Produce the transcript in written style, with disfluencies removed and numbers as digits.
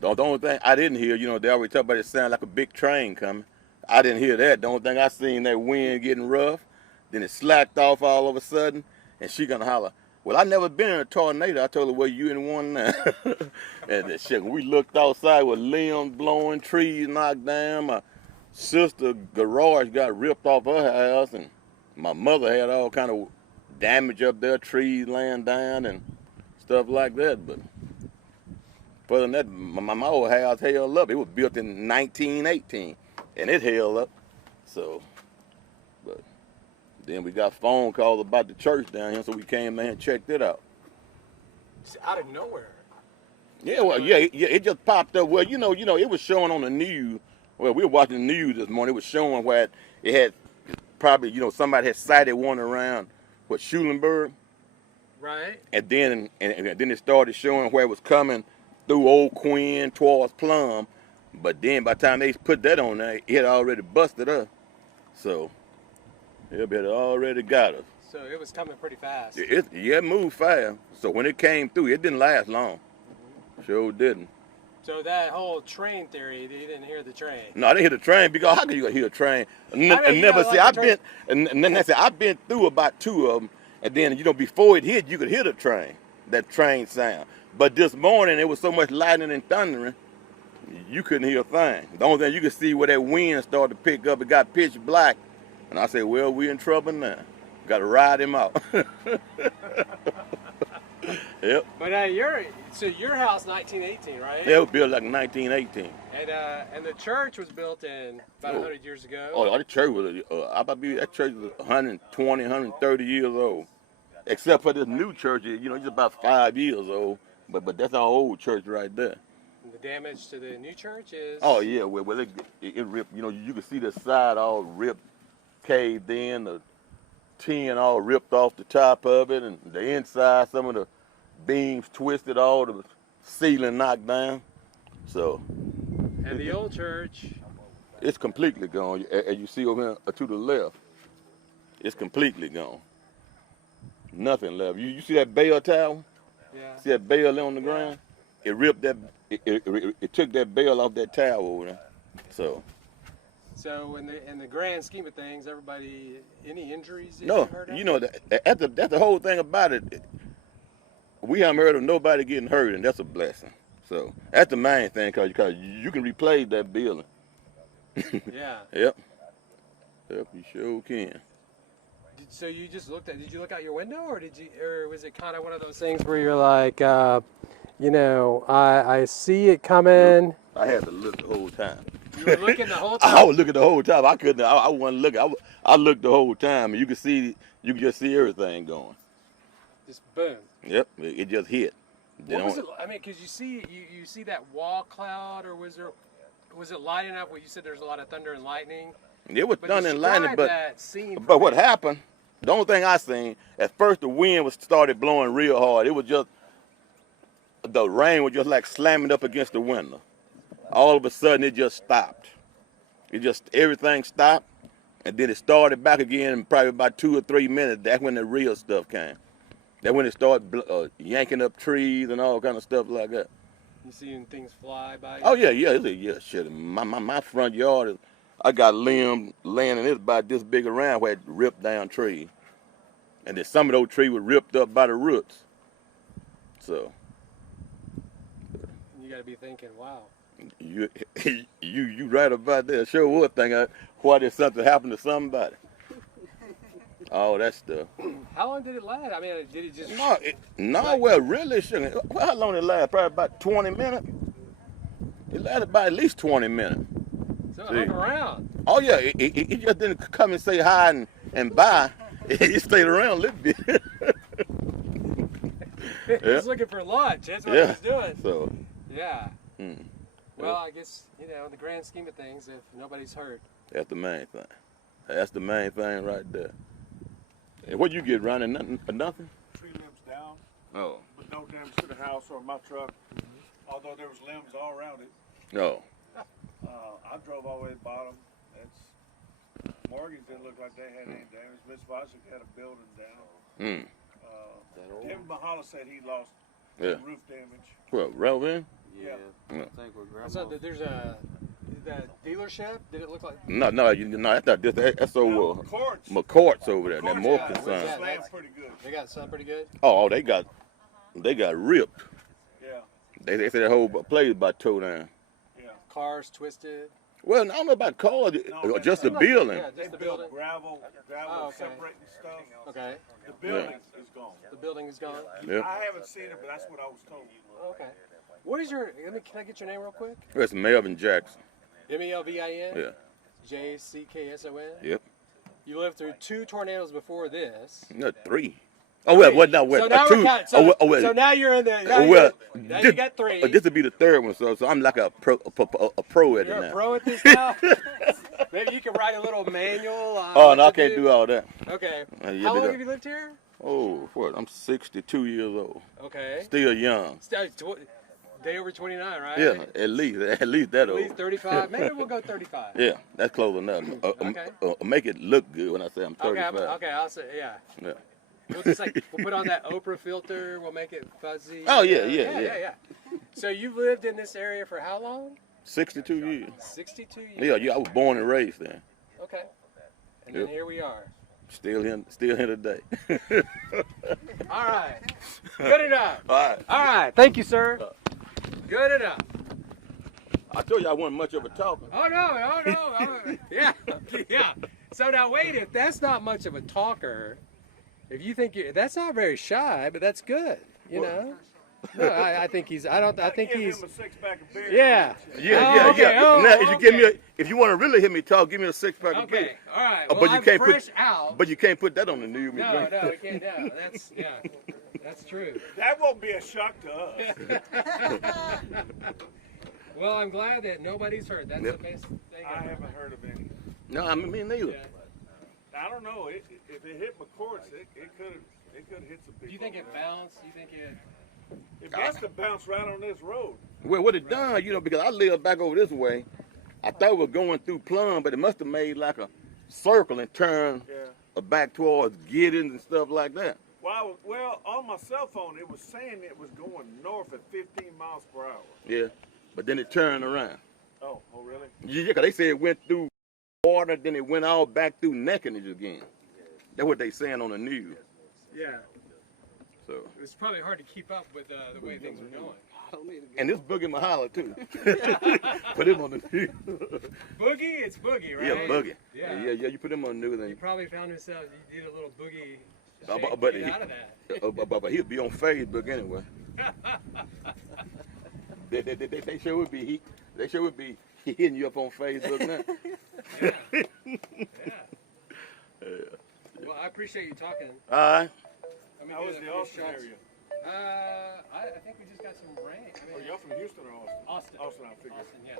The only thing I didn't hear, they always talk about it sound like a big train coming. I didn't hear that. The only thing I seen that wind getting rough, then it slacked off all of a sudden, and she gonna holler, well, I never been in a tornado. I told her, well, you in one now. And that shit, when we looked outside with limbs blowing, trees knocked down, my sister garage got ripped off her house, and my mother had all kind of damage up there, trees laying down and stuff like that. But further than that, my old house held up. It was built in 1918, and it held up. So, but then we got phone calls about the church down here, so we came down and checked it out. Out of nowhere. Yeah, well, yeah, it just popped up. Well, it was showing on the news. Well, we were watching the news this morning. It was showing where it had probably, somebody had sighted one around, Schulenburg. Right. And then it started showing where it was coming through Old Quinn towards Plum. But then by the time they put that on there, it had already busted us. So, it had already got us. So it was coming pretty fast. It moved fast. So when it came through, it didn't last long. Mm-hmm. Sure didn't. So that whole train theory, you didn't hear the train. No, I didn't hear the train because how can you hear a train? I've been through about two of them, and then before it hit, you could hear the train, that train sound. But this morning it was so much lightning and thundering, you couldn't hear a thing. The only thing you could see where that wind started to pick up, it got pitch black, and I said, well, we in trouble now. Got to ride him out. Yep. But your house 1918, right? Yeah, it was built like 1918. And the church was built in about 100 years ago. Oh, the church was that church was 120, 130 years old. Except for this new church, it's just about 5 years old. But that's our old church right there. And the damage to the new church is. Oh yeah, well it ripped. You can see the side all ripped, caved in. The tin all ripped off the top of it, and the inside, some of the beams twisted, all the ceiling knocked down. So. And the old church. It's completely gone. As you see over here to the left, it's completely gone. Nothing left. You see that bell tower? Yeah. See that bell on the ground? It ripped that. It took that bell off that tower over there. So in the grand scheme of things, everybody, any injuries? No, that's the whole thing about it. We haven't heard of nobody getting hurt, and that's a blessing. So that's the main thing, because you can replace that building. Yeah. Yep, you sure can. So you just did you look out your window, or was it kind of one of those things where you're like, I see it coming? I had to look the whole time. You were looking the whole time? I was looking the whole time. I couldn't. I wasn't looking. I looked the whole time, and you could just see everything going. Just boom. Yep, it just hit. What was it? I mean, because you see that wall cloud, or was it light enough? Well, you said there's a lot of thunder and lightning. It was thunder and lightning, but what happened? The only thing I seen, at first the wind started blowing real hard. It was just the rain was just like slamming up against the window. All of a sudden, it just stopped. Everything stopped, and then it started back again in probably about 2 or 3 minutes. That's when the real stuff came. That's when it started yanking up trees and all kind of stuff like that. You seeing things fly by? Oh yeah, shit. My front yard I got limbs laying in it about this big around where it ripped down trees, and then some of those trees were ripped up by the roots. So. You got to be thinking, wow. You right about that. Sure would think, why did something happen to somebody? All that stuff. How long did it last? I mean, did it just... Well, really shouldn't. How long did it last? Probably about 20 minutes. It lasted about at least 20 minutes. So it hung around. Oh, yeah. It just didn't come and say hi and bye. It stayed around a little bit. He's looking for lunch. That's what he's doing. So. Yeah. Well, I guess, in the grand scheme of things, if nobody's hurt. That's the main thing. That's the main thing right there. And what you get, Ronnie? Nothing? Tree limbs down. Oh. But no damage to the house or my truck. Although there was limbs all around it. No. I drove all the way to the bottom. Morgan's didn't look like they had any damage. Miss Vosick had a building down. David Mahala said he lost roof damage. Well, Relvin? Yeah, I Yeah. think we're grandma. So there's the dealership. Did it look like? No, that's not just that's over Courts. McCourt's over there. That Courts Morton got Yeah, son. slammed pretty good. They got some pretty good. Oh, they got ripped. Yeah, They said that whole place about tore down. yeah. Cars twisted. Well, I don't know about cars, No, just the that's- building. Yeah, They just the built building. gravel Oh, okay. separating stuff. Okay. The building is gone. The building is gone. Yeah, I haven't seen it, but that's what I was told. Okay. What is your? Can I get your name real quick? that's Melvin Jackson. Melvin. Yeah, Jackson. yep. You lived through 2 tornadoes before this. Not 3. Oh well, what now? So now we're 2. counting. Oh, well, So now you're in the. Now, well, now you got 3. This will be the 3rd one, so I'm like a pro at it You're a now. pro at this now. Maybe you can write a little manual. Oh what no, I to can't do all that. Okay. Yeah, How long because- have you lived here? Oh, what? I'm 62 years old. Okay. Still young. Day over 29, right? Yeah, at least that At old. least 35. Maybe we'll go 35. Yeah, that's close enough. Okay. Make it look good when I say I'm 35. Okay, I'll say, yeah. Yeah. We'll just we'll put on that Oprah filter. We'll make it fuzzy. Oh, yeah. So you've lived in this area for how long? 62 years. 62 years. Yeah, I was born and raised there. Okay. And then Yep. here we are. Still here today. All right. Good enough. All right. All right. Thank you, sir. Good enough. I told you I wasn't much of a talker. Oh no. Yeah. Yeah. So now wait, if that's not much of a talker, if you think that's not very shy, but that's good, you know. No, I think he's. I think Give he's. him a 6-pack of beer. Yeah. Yeah. Okay. Oh, Now, if you want to really hear me talk, give me a 6-pack of beer. Okay. All right. Oh, Well, but you I'm can't fresh put- out. But you can't put that on the news. No, we can't. No, that's true. That won't be a shock to us. Well, I'm glad that nobody's hurt. That's Yep. the best thing. I haven't heard of any. No, I mean, me neither. Yeah. I don't know. If it hit McCourts, it could hit some people. Do you think it bounced? You think it? It must have bounced right on this road. Well, what it done, because I live back over this way, I thought we were going through Plum, but it must have made like a circle and turned Yeah. back towards Giddens and stuff like that. Well, on my cell phone, it was saying it was going north at 15 miles per hour. Yeah, but then it turned around. Oh really? Yeah, because they said it went through water, then it went all back through Neckenage again. That's what they saying on the news. Yeah. So, It's probably hard to keep up with the way things are going. and this Boogie Mahala too. Put him on the news. Boogie, it's Boogie, right? Yeah, Boogie. Yeah. Yeah. You put him on the news, He and probably found himself. He did a little boogie. But- shake but to get he- out of that. but he'll be on Facebook anyway. They sure would be. They sure would be hitting you up on Facebook now. Yeah. Well, I appreciate you talking. All right. I mean, How was do the few Austin shots. area? I think we just got some rain. I Oh, mean, y'all from Houston or Austin? Austin. Austin, I figured. Austin, yeah.